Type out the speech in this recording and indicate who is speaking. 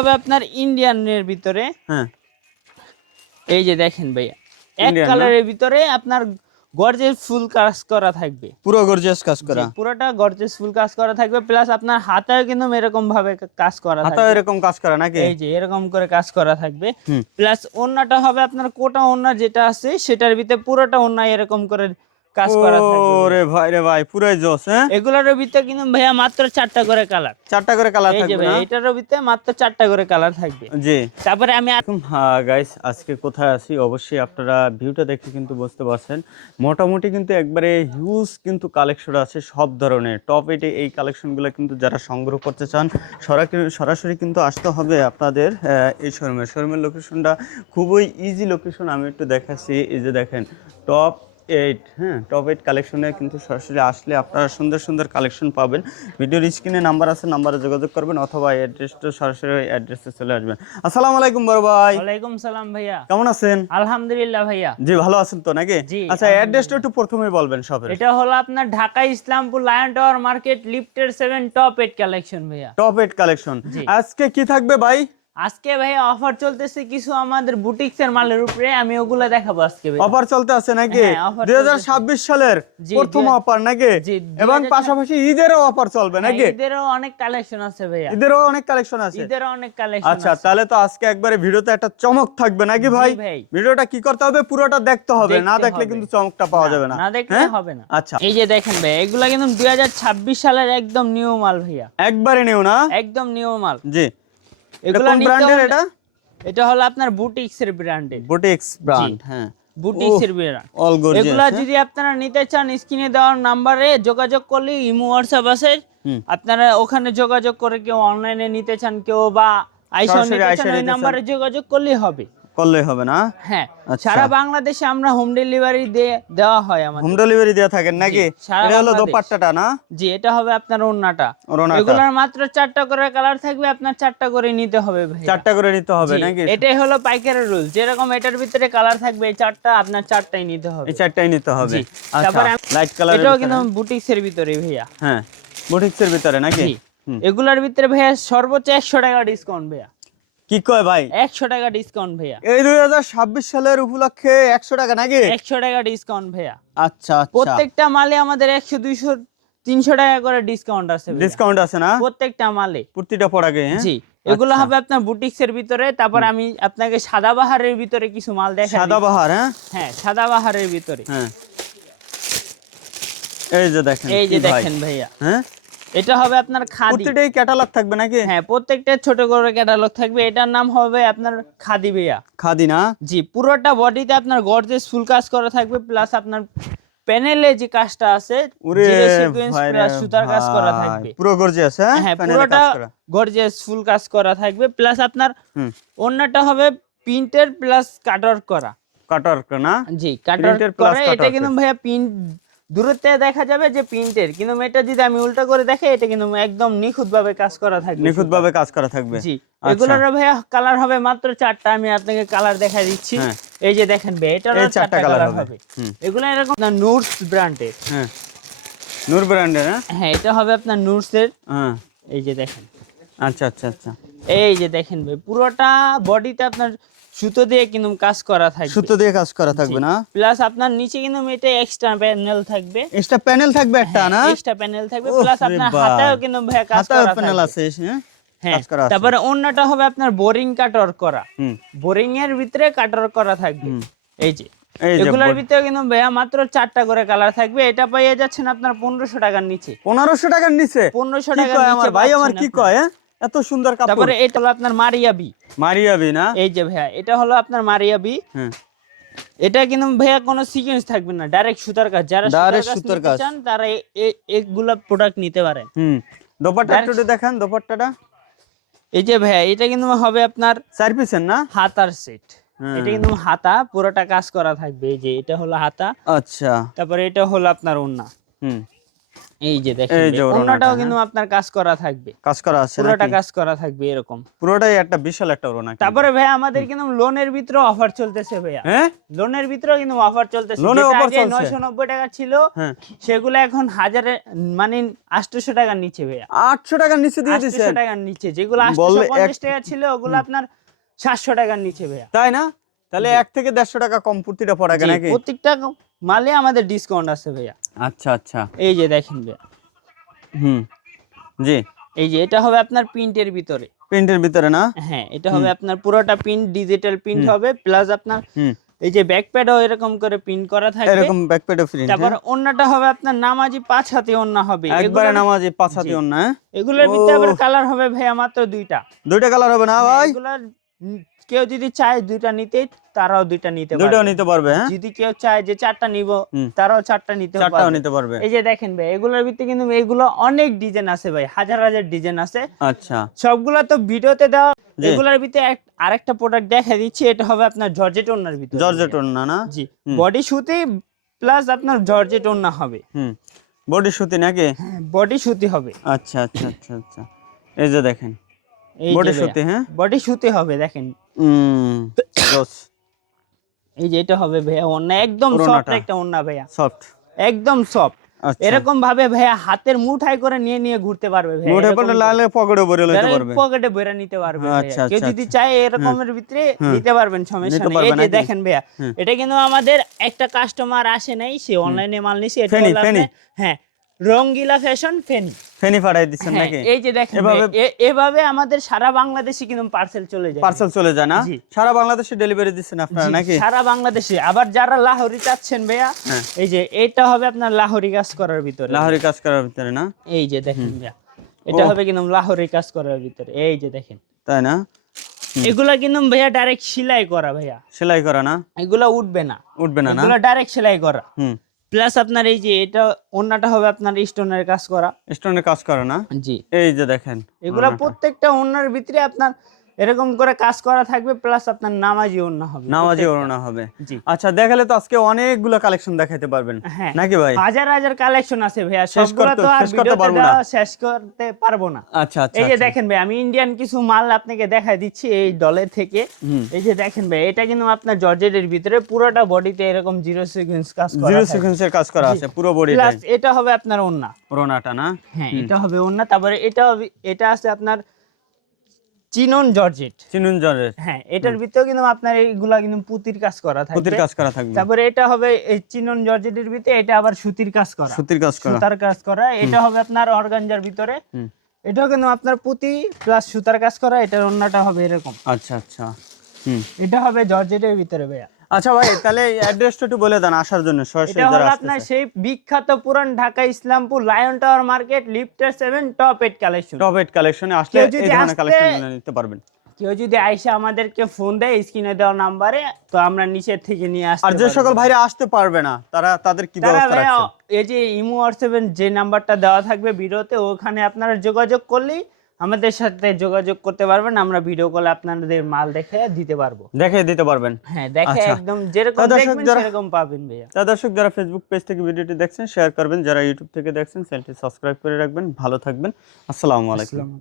Speaker 1: হবে আপনার ইন্ডিয়ানের ভিতরে।
Speaker 2: হ্যাঁ।
Speaker 1: এই যে দেখেন ভাইয়া এক কালারের ভিতরে আপনার গর্জেস ফুল কাজ করা থাকবে।
Speaker 2: পুরো গর্জিয়াস কাজ করা।
Speaker 1: পুরোটা গর্জেস ফুল কাজ করা থাকবে প্লাস আপনার হাতেও কিন্তু এরকম ভাবে কাজ করা থাকবে।
Speaker 2: এরকম কাজ করা নাকি?
Speaker 1: এই যে এরকম করে কাজ করা থাকবে। প্লাস ওন্নাটা হবে আপনার কোটা ওন্না যেটা আছে সেটার ভিতরে পুরোটা ওন্না এরকম করে কাজ করা থাকবে।
Speaker 2: ওরে ভাই রে ভাই পুরাই জোস হ্যাঁ?
Speaker 1: এগুলোর ভিতরে কিন্তু ভাইয়া মাত্র চারটা করে কালার।
Speaker 2: চারটা করে কালার থাকবে না?
Speaker 1: এটার ভিতরে মাত্র চারটা করে কালার থাকবে।
Speaker 2: জি।
Speaker 1: তারপরে আমি
Speaker 2: গাইস আজকে কোথায় আছি? অবশ্যই আপনারা ভিউটা দেখে কিন্তু বুঝতে পারছেন। মোটামুটি কিন্তু একবারে হিউজ কিন্তু কালেকশন আছে সব ধরনের। টপ এইটে এই কালেকশনগুলো কিন্তু যারা সংগ্রহ করতে চান সরাসরি কিন্তু আসতে হবে আপনাদের এই শোরুমে। শোরুমের লোকেশনটা খুবই ইজি লোকেশন আমি একটু দেখাচ্ছি। এই যে দেখেন টপ এইট হ্যাঁ টপ এইট কালেকশনে কিন্তু সরাসরি আসলে আপনারা সুন্দর সুন্দর কালেকশন পাবেন। ভিডিওর স্ক্রিনে নাম্বার আছে নাম্বারে যোগাযোগ করবেন অথবা অ্যাড্রেসটা সরাসরি ওই অ্যাড্রেসে চলে আসবেন। আসসালামু আলাইকুম বড় ভাই।
Speaker 1: ওয়ালাইকুম সালাম ভাইয়া।
Speaker 2: কেমন আছেন?
Speaker 1: আলহামদুলিল্লাহ ভাইয়া।
Speaker 2: জি ভালো আছেন তো নাকি?
Speaker 1: জি,
Speaker 2: আচ্ছা অ্যাড্রেসটা একটু প্রথমে বলবেন শপের
Speaker 1: এটা হলো আপনার Dhaka Islampur lion tower market লিফটের সেভেন টপ এইট কালেকশন ভাইয়া।
Speaker 2: টপ এইট কালেকশন আজকে কি থাকবে ভাই?
Speaker 1: আজকে ভাইয়া অফার চলতেছে কিছু আমাদের বুটিক্স এর মালের উপরে আমি ওগুলা দেখাবো আজকে ভাইয়া
Speaker 2: অফার চলতে আছে নাকি?
Speaker 1: হ্যাঁ, offer
Speaker 2: দুই হাজার ছাব্বিশ সালের প্রথম অফার নাকি? এবং পাশাপাশি ঈদেরও অফার চলবে নাকি?
Speaker 1: হ্যাঁ, ঈদেরও অনেক কালেকশন আছে ভাইয়া।
Speaker 2: ঈদেরও অনেক কালেকশন আছে।
Speaker 1: ঈদেরও অনেক কালেকশন
Speaker 2: আচ্ছা তাহলে তো আজকে একবারে ভিডিওতে একটা চমক থাকবে নাকি ভাই?
Speaker 1: ভাই।
Speaker 2: ভিডিওটা কি করতে হবে? পুরোটা দেখতে হবে না দেখলে কিন্তু চমকটা পাওয়া যাবে না।
Speaker 1: না দেখলে
Speaker 2: হ্যাঁ?
Speaker 1: হবে না।
Speaker 2: আচ্ছা।
Speaker 1: এই যে দেখেন ভাই এগুলা কিন্তু দুই হাজার ছাব্বিশ সালের একদম নিউ মাল ভাইয়া।
Speaker 2: একবারে নিও না?
Speaker 1: একদম নিউ মাল।
Speaker 2: জি। এটা
Speaker 1: এগুলা
Speaker 2: কোন ব্র্যান্ডের এটা?
Speaker 1: এটা হলো আপনার বুটিক্স এর। ব্র্যান্ডের
Speaker 2: বুটিক্স ব্র্যান্ড হ্যাঁ।
Speaker 1: বুটিক্স এর ব্র্যান্ড
Speaker 2: অল গর্জিয়াস
Speaker 1: এগুলা যদি আপনারা নিতে চান স্ক্রিনে দেওয়ার নাম্বারে যোগাযোগ করলে ইমো আছে। আপনারা ওখানে যোগাযোগ করে কেউ অনলাইনে নিতে চান কেউ বা আইসা
Speaker 2: সরাসরি
Speaker 1: নিতে চান ওই
Speaker 2: নিতে
Speaker 1: নাম্বারে যোগাযোগ করলেই হবে।
Speaker 2: করলেই হবে না?
Speaker 1: হ্যাঁ
Speaker 2: আচ্ছা।
Speaker 1: সারা বাংলাদেশে আমরা হোম ডেলিভারি দিয়ে দেওয়া হয় আমাদের।
Speaker 2: হোম ডেলিভারি দেওয়া থাকেন নাকি? এটা হলো দোপাট্টাটা না?
Speaker 1: জি এটা হবে আপনার ওন্নাটা। এগুলার মাত্র চারটা করে কালার থাকবে আপনার চারটা করে নিতে হবে ভাই
Speaker 2: চারটা করে নিতে হবে নাকি?
Speaker 1: এটাই হলো পাইকারের রুল যেরকম এটার ভিতরে কালার থাকবে এই চারটা আপনার চারটাই নিতে হবে।
Speaker 2: এই চারটাই নিতে হবে। আচ্ছা
Speaker 1: তারপরে
Speaker 2: লাইট কালার
Speaker 1: এটাও কিন্তু বুটিক্স এর ভিতরে ভাইয়া।
Speaker 2: হ্যাঁ বুটিক্সের ভিতরে নাকি?
Speaker 1: এগুলার ভিতরে ভাইয়া সর্বোচ্চ একশো টাকা ডিসকাউন্ট ভাইয়া।
Speaker 2: কি কয় ভাই?
Speaker 1: একশো টাকা ডিসকাউন্ট ভাইয়া।
Speaker 2: এই দুই হাজার ছাব্বিশ সালের উপলক্ষে একশো টাকা নাকি?
Speaker 1: একশো টাকা ডিসকাউন্ট ভাইয়া।
Speaker 2: আচ্ছা আচ্ছা।
Speaker 1: প্রত্যেকটা মালে আমাদের একশো দুইশো তিনশো টাকা করে ডিসকাউন্ট আছে
Speaker 2: ডিসকাউন্ট আছে না?
Speaker 1: প্রত্যেকটা মালে।
Speaker 2: প্রতিটা পড়াকে হ্যাঁ?
Speaker 1: জি এগুলো
Speaker 2: আচ্ছা।
Speaker 1: হবে আপনার বুটিক্স এর ভিতরে তারপর আমি আপনাকে সাদা বাহারের ভিতরে কিছু মাল দেখা
Speaker 2: সাদা বাহার হ্যাঁ?
Speaker 1: হ্যাঁ সাদা বাহারের ভিতরে।
Speaker 2: হ্যাঁ। এই যে দেখেন
Speaker 1: এই যে দেখেন ভাইয়া।
Speaker 2: হ্যাঁ?
Speaker 1: এটা হবে আপনার খাদি।
Speaker 2: প্রতিটাই ক্যাটালগ থাকবে নাকি?
Speaker 1: হ্যাঁ প্রত্যেকটা ছোট করে ক্যাটালগ থাকবে। এটার নাম হবে আপনার খাদি ভাইয়া
Speaker 2: খাদি না?
Speaker 1: জি পুরোটা বডিতে আপনার গর্জেস ফুল কাজ করা থাকবে প্লাস আপনার প্যানেলে যে কাজটা আছে জিরো সিকোয়েন্স প্লাস সুতার কাজ করা থাকবে।
Speaker 2: পুরো গর্জিয়াস হ্যাঁ?
Speaker 1: হ্যাঁ পুরোটা
Speaker 2: কাজ
Speaker 1: গর্জেস ফুল কাজ করা থাকবে প্লাস আপনার অন্যটা হবে প্রিন্টের প্লাস কাটার করা।
Speaker 2: কাটার না?
Speaker 1: জি কাটার করে এটা কিন্তু ভাইয়া প্রিন্ট দূরত্বে দেখা যাবে যে প্রিন্টের কিন্তু এটা যদি আমি উল্টা করে দেখে এটা কিন্তু একদম নিখুঁত ভাবে কাজ করা থাকবে।
Speaker 2: নিখুঁত ভাবে কাজ করা থাকবে।
Speaker 1: জি
Speaker 2: আচ্ছা।
Speaker 1: এগুলোর ভাইয়া কালার হবে মাত্র চারটা আমি আপনাকে কালার দেখা দিচ্ছি।
Speaker 2: হ্যাঁ।
Speaker 1: এই যে দেখেন ভাই এটার
Speaker 2: এই চারটা
Speaker 1: কালার
Speaker 2: হবে।
Speaker 1: এগুলো এরকম না নুটস ব্র্যান্ডের।
Speaker 2: হ্যাঁ। নূর ব্র্যান্ডের হ্যাঁ?
Speaker 1: হ্যাঁ এটা হবে আপনার নুটস এর
Speaker 2: হ্যাঁ।
Speaker 1: এই যে দেখেন।
Speaker 2: আচ্ছা আচ্ছা আচ্ছা।
Speaker 1: এই যে দেখেন ভাই পুরোটা বডিতে আপনার সুতো দিয়ে কিন্তু কাজ করা থাকবে।
Speaker 2: সুতো দিয়ে কাজ করা থাকবে না?
Speaker 1: প্লাস আপনার নিচে কিন্তু এটা এক্সট্রা প্যানেল থাকবে।
Speaker 2: এক্সট্রা প্যানেল থাকবে একটা না?
Speaker 1: এক্সট্রা প্যানেল থাকবে প্লাস আপনার। হাতেও কিন্তু কাজ
Speaker 2: প্যানেল আছে হ্যাঁ?
Speaker 1: হ্যাঁ
Speaker 2: কাজ করা আছে।
Speaker 1: তারপরে অন্যটা হবে আপনার বোরিং কাটর করা। বোরিং এর ভিতরে কাটর করা থাকবে। এই যে। এগুলোর ভিতরে কিন্তু ভাইয়া মাত্র চারটা করে কালার থাকবে। এটা পাইয়ে যাচ্ছেন আপনার পনেরোশো টাকার নিচে।
Speaker 2: পনেরোশো টাকার নিচে?
Speaker 1: পনেরোশো
Speaker 2: কি
Speaker 1: টাকার
Speaker 2: কয়
Speaker 1: নিচে
Speaker 2: আমার? ভাই আমার কি কয় হ্যাঁ? এত সুন্দর কাপড়।
Speaker 1: তারপরে এটা হলো আপনার মারিয়াবি
Speaker 2: মারিয়াবি না?
Speaker 1: এই যে ভাইয়া এটা হলো আপনার মারিয়াবি
Speaker 2: হ্যাঁ।
Speaker 1: এটা কিন্তু ভাইয়া কোনো সিকোয়েন্স থাকবে না ডাইরেক্ট সুতার কাজ। যারা
Speaker 2: Direct
Speaker 1: সুতার কাজ। চান তারা এ- এ- এগুলা প্রোডাক্ট নিতে পারেন।
Speaker 2: হুম। দোপাট্টা একটু দেখান দোপাট্টাটা।
Speaker 1: এই যে ভাইয়া এটা কিন্তু হবে আপনার
Speaker 2: চার পিসের না?
Speaker 1: হাতার সেট
Speaker 2: হ্যাঁ।
Speaker 1: এটা কিন্তু হাতা পুরোটা কাজ করা থাকবে। এই যে এটা হলো হাতা।
Speaker 2: আচ্ছা।
Speaker 1: তারপরে এটা হলো আপনার ওন্না
Speaker 2: হুম।
Speaker 1: এই যে দেখেন ওড়নাটাও
Speaker 2: হ্যাঁ।
Speaker 1: কিন্তু আপনার কাজ করা থাকবে।
Speaker 2: কাজ করা আছে
Speaker 1: পুরোটা কাজ করা থাকবে এরকম।
Speaker 2: পুরোটাই একটা বিশাল একটা ওড়না
Speaker 1: তারপরে ভাইয়া আমাদের কিন্তু লোনের ভিতরে অফার চলতেছে ভাইয়া।
Speaker 2: হ্যাঁ?
Speaker 1: লোনের ভিতরে কিন্তু অফার চলতেছে।
Speaker 2: লোনে
Speaker 1: যেটা
Speaker 2: offer
Speaker 1: আগে
Speaker 2: চলছে?
Speaker 1: নয়শো নব্বই টাকা ছিল
Speaker 2: হ্যাঁ।
Speaker 1: সেগুলো এখন হাজারে মানে আটশোশো টাকার নিচে ভাইয়া।
Speaker 2: আটশো টাকার নিচে দিয়ে
Speaker 1: আটশোশো
Speaker 2: দিচ্ছেন
Speaker 1: টাকার নিচে। যেগুলো
Speaker 2: বললে
Speaker 1: আটশোশো
Speaker 2: এক-
Speaker 1: পঞ্চাশ টাকা ছিল ওগুলো আপনার সাতশো টাকার নিচে ভাইয়া।
Speaker 2: তাই না? তাহলে এক থেকে দেড়শো টাকা কম প্রতিটা পড়াগে
Speaker 1: জি,
Speaker 2: নাকি?
Speaker 1: প্রত্যেকটা মালে আমাদের ডিসকাউন্ট আছে ভাইয়া।
Speaker 2: আচ্ছা আচ্ছা।
Speaker 1: এই যে দেখেন
Speaker 2: হুম জি।
Speaker 1: এই যে এটা হবে আপনার প্রিন্টের ভিতরে।
Speaker 2: প্রিন্টের ভিতরে না?
Speaker 1: হ্যাঁ এটা হবে আপনার পুরোটা প্রিন্ট ডিজিটাল প্রিন্ট হবে প্লাস আপনার
Speaker 2: হুম।
Speaker 1: এই যে ব্যাকপ্যাডও এরকম করে প্রিন্ট করা থাকবে।
Speaker 2: এরকম ব্যাকপ্যাডও প্রিন্ট
Speaker 1: তারপর অন্যটা হবে আপনার নামাজি পাঁচ হাতে অন্য হবে।
Speaker 2: একবারে নামাজি পাঁচ হাতি। অন্য হ্যাঁ?
Speaker 1: এগুলোর ভিতরে আবার কালার হবে ভাইয়া মাত্র দুইটা।
Speaker 2: দুইটা কালার হবে না ভাই?
Speaker 1: এগুলোর কেউ যদি চায় দুইটা নিতে তারাও দুইটা নিতে
Speaker 2: দুইটাও নিতে পারবে হ্যাঁ?
Speaker 1: যদি কেউ চায় যে চারটা নিব। তারাও চারটা নিতে
Speaker 2: চারটাও নিতে পারবে।
Speaker 1: এই যে দেখেন ভাই এগুলোর ভিতরে কিন্তু এগুলো অনেক ডিজাইন আছে ভাই হাজার হাজার ডিজাইন আছে।
Speaker 2: আচ্ছা।
Speaker 1: সবগুলো তো ভিডিওতে দেওয়া। এগুলোর ভিতরে আরেকটা প্রোডাক্ট দেখা দিচ্ছি এটা হবে আপনার জর্জেট ওনার ভিতরে।
Speaker 2: জর্জেট ওড়না না?
Speaker 1: জি। বডি সুতি প্লাস আপনার জর্জেট ওনা হবে।
Speaker 2: হুম। বডি সুতি নাকি?
Speaker 1: হ্যাঁ বডি সুতি হবে।
Speaker 2: আচ্ছা আচ্ছা আচ্ছা আচ্ছা। এই যে দেখেন।
Speaker 1: এই
Speaker 2: বডি সুতি হ্যাঁ?
Speaker 1: বডি সুতি হবে দেখেন। এই যে এটা হবে ভাইয়া ওন্না একদম সফট। একটা ওন্না ভাইয়া।
Speaker 2: সফট
Speaker 1: একদম সফট
Speaker 2: আচ্ছা।
Speaker 1: এরকম ভাবে ভাইয়া হাতের মুঠাই করে নিয়ে নিয়ে ঘুরতে পারবে ভাইয়া।
Speaker 2: লালে পকেটে ভরে লইতে পারবে।
Speaker 1: পকেটে নিতে পারবে
Speaker 2: আচ্ছা,
Speaker 1: কেউ
Speaker 2: আচ্ছা,
Speaker 1: যদি। চায় এরকমের ভিতরে নিতে পারবেন সমস্যা নেই। এই যে দেখেন ভাইয়া এটা কিন্তু আমাদের একটা কাস্টমার আসে নাই সে অনলাইনে মাল নিছে এটা হ্যাঁ রঙ্গিলা ফ্যাশন ফেনি।
Speaker 2: ফেনি ফাটাই দিচ্ছেন
Speaker 1: হ্যাঁ,
Speaker 2: নাকি?
Speaker 1: এই যে দেখেন
Speaker 2: এভাবে-
Speaker 1: এভাবে আমাদের সারা বাংলাদেশে কিন্তু পার্সেল চলে যায়।
Speaker 2: পার্সেল চলে যায় না? সারা বাংলাদেশে ডেলিভারি দিচ্ছেন আপনারা নাকি?
Speaker 1: সারা বাংলাদেশে। আবার যারা লাহোরি চাচ্ছেন ভাইয়া
Speaker 2: হ্যাঁ।
Speaker 1: এই যে এটা হবে আপনার লাহোরি কাজ করার ভিতরে।
Speaker 2: লাহোরি কাজ করার ভিতরে না?
Speaker 1: এই যে দেখেন ভাইয়া এটা হবে কিন্তু লাহোরি কাজ করার ভিতরে। এই যে দেখেন।
Speaker 2: তাই না?
Speaker 1: এগুলা কিন্তু ভাইয়া ডাইরেক্ট সেলাই করা ভাইয়া।
Speaker 2: সেলাই করা না?
Speaker 1: এগুলা উঠবে না।
Speaker 2: উঠবে না না?
Speaker 1: এগুলা ডাইরেক্ট সেলাই করা।
Speaker 2: হুম।
Speaker 1: প্লাস আপনার এই যে এটা অন্যটা হবে আপনার স্টোনের কাজ করা।
Speaker 2: স্টোনের কাজ করা না?
Speaker 1: জি।
Speaker 2: এই যে দেখেন
Speaker 1: এগুলা প্রত্যেকটা ওন্নার ভিতরে আপনার এরকম করে কাজ করা থাকবে প্লাস আপনার নামাজি অন্য হবে।
Speaker 2: নামাজি ওড়না হবে।
Speaker 1: জি।
Speaker 2: আচ্ছা দেখালে তো আজকে অনেকগুলো কালেকশন দেখাইতে পারবেন।
Speaker 1: হ্যাঁ।
Speaker 2: নাকি ভাই?
Speaker 1: হাজার হাজার কালেকশন আছে ভাইয়া।
Speaker 2: শেষ
Speaker 1: সবগুলো
Speaker 2: করতে-
Speaker 1: তো আর
Speaker 2: শেষ করতে
Speaker 1: ভিডিওতে
Speaker 2: পারব না।
Speaker 1: শেষ করতে পারব না।
Speaker 2: আচ্ছা আচ্ছা
Speaker 1: এই যে
Speaker 2: আচ্ছা।
Speaker 1: দেখেন ভাই আমি ইন্ডিয়ান কিছু মাল আপনাকে দেখাই দিচ্ছি এই ডলের থেকে। এই যে দেখেন ভাই এটা কিন্তু আপনার জর্জেটের ভিতরে পুরোটা বডিতে এরকম জিরো সিকোয়েন্স কাজ করা
Speaker 2: জিরো। সিকোয়েন্সের কাজ করা আছে পুরো বডি
Speaker 1: প্লাস এটা হবে আপনার ওন্না
Speaker 2: ওড়নাটা না?
Speaker 1: হ্যাঁ এটা হবে ওড়না তারপরে এটা হবে এটা আছে আপনার চিনন জর্জেট।
Speaker 2: Chinon georgette.
Speaker 1: হ্যাঁ এটার ভিতরে কিন্তু আপনার এইগুলা কিন্তু পুতির কাজ করা
Speaker 2: পুতির কাজ করা থাকবে।
Speaker 1: তারপরে এটা হবে এই চিনন জর্জেটের ভিতরে এটা আবার সুতির কাজ করা।
Speaker 2: সুতির কাজ করা।
Speaker 1: সুতার কাজ করা। এটা হবে আপনার অর্গানজার ভিতরে। এটাও কিন্তু আপনার পুতি প্লাস সুতার কাজ করা এটার অন্যটা হবে এরকম।
Speaker 2: আচ্ছা আচ্ছা। হুম।
Speaker 1: এটা হবে জর্জেটের ভিতরে ভাইয়া।
Speaker 2: আচ্ছা ভাই তাহলে অ্যাড্রেসটা একটু বলে দেন আসার জন্য সরাসরি
Speaker 1: এটা হলো আপনার সেই বিখ্যাত পুরান Dhaka Islampur lion tower market lifter seven top eight collection
Speaker 2: top eight কালেকশনে আসলে
Speaker 1: কেউ
Speaker 2: এই
Speaker 1: যদি
Speaker 2: ধরনের
Speaker 1: আসতে-
Speaker 2: কালেকশন নিতে পারবেন।
Speaker 1: কেউ যদি আইসা আমাদেরকে ফোন দেয় স্ক্রিনে দেওয়া নাম্বারে তো আমরা নিচের থেকে নিয়ে আসতে
Speaker 2: আর যে সকল ভাইরা আসতে পারবে না তারা তাদের কি ব্যবস্থা
Speaker 1: ভাইয়া এই যে ইমো হোয়াটসঅ্যাপের যে নাম্বারটা দেওয়া থাকবে ভিডিওতে ওখানে আপনারা যোগাযোগ করলেই আমাদের সাথে যোগাযোগ করতে পারবেন আমরা ভিডিও কলে আপনাদের মাল দেখে দিতে পারব।
Speaker 2: দেখে দিতে পারবেন।
Speaker 1: হ্যাঁ দেখে
Speaker 2: আচ্ছা।
Speaker 1: একদম যেরকম
Speaker 2: দর্শক
Speaker 1: দেখবেন
Speaker 2: যারা-
Speaker 1: সেরকম পাবেন ভাইয়া।
Speaker 2: তা দর্শক যারা ফেসবুক পেজ থেকে ভিডিওটি দেখছেন শেয়ার করবেন। যারা ইউটিউব থেকে দেখছেন চ্যানেলটি সাবস্ক্রাইব করে রাখবেন। ভালো থাকবেন।
Speaker 1: আসসালামু আলাইকুম।